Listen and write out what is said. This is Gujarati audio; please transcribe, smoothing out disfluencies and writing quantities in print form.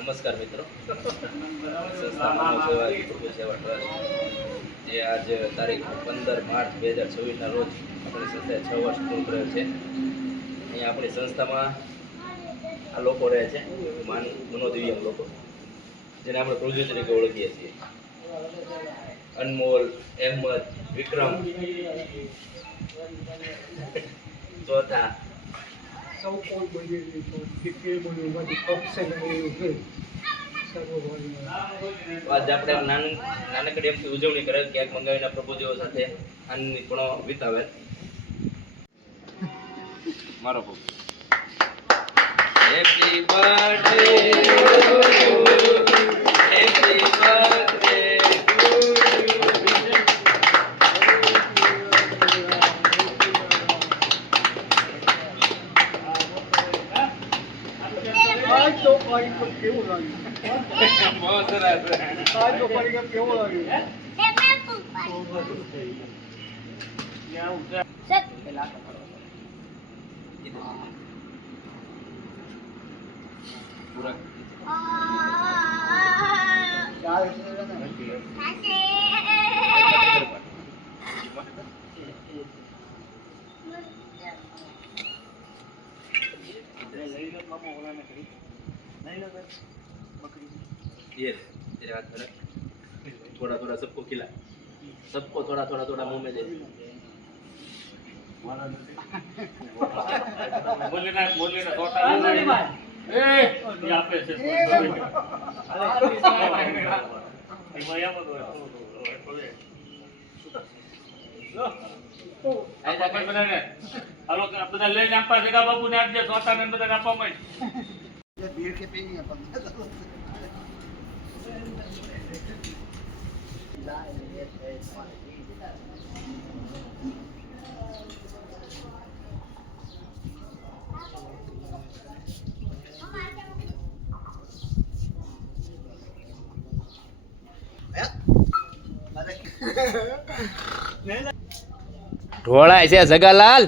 નમસ્કાર મિત્રો, સંસ્થા માનવ સેવા ટ્રસ્ટ જે આજ તારીખ 15 માર્ચ 2026ના રોજ આપણી સંસ્થાએ 6 વર્ષ પૂર્ણ કરેલ છે. અહીંયા આપણી સંસ્થામાં આ લોકો રહે છે, મનોદિવ્યાંગ લોકો, જેને આપણે પ્રભુ તરીકે ઓળખીએ છીએ. અનમોલ, અહેમદ, વિક્રમ, ચોથા સૌ કોઈ બોલી કે બોલ્યું પક્ષ આજે આપણે નાનકડી એમથી ઉજવણી કરે, કેક મંગાવીને પ્રભુજીઓ સાથે આનંદની પણ વિતાવે. મારો ખૂબ happy birthday to you, happy birthday to you. આજ તો કાર્યક્રમ કેવો લાગ્યો? બહુ સરસ. આજ તો કાર્યક્રમ કેવો લાગ્યો? પૂરા ये तेरे हाथ में रख, थोड़ा थोड़ा सबको खिला, सबको थोड़ा थोड़ा थोड़ा मुंह में दे. बोले ना छोटा ए यहाँ पे से ऐसा कर बना ने हेलो બધા લઈને આપવા જગા બાપુને આપજે, ચોથાને બધાને આપવા માંડ. ये भीड़ के पे नहीं है ઢોળાય છે જગાલાલ.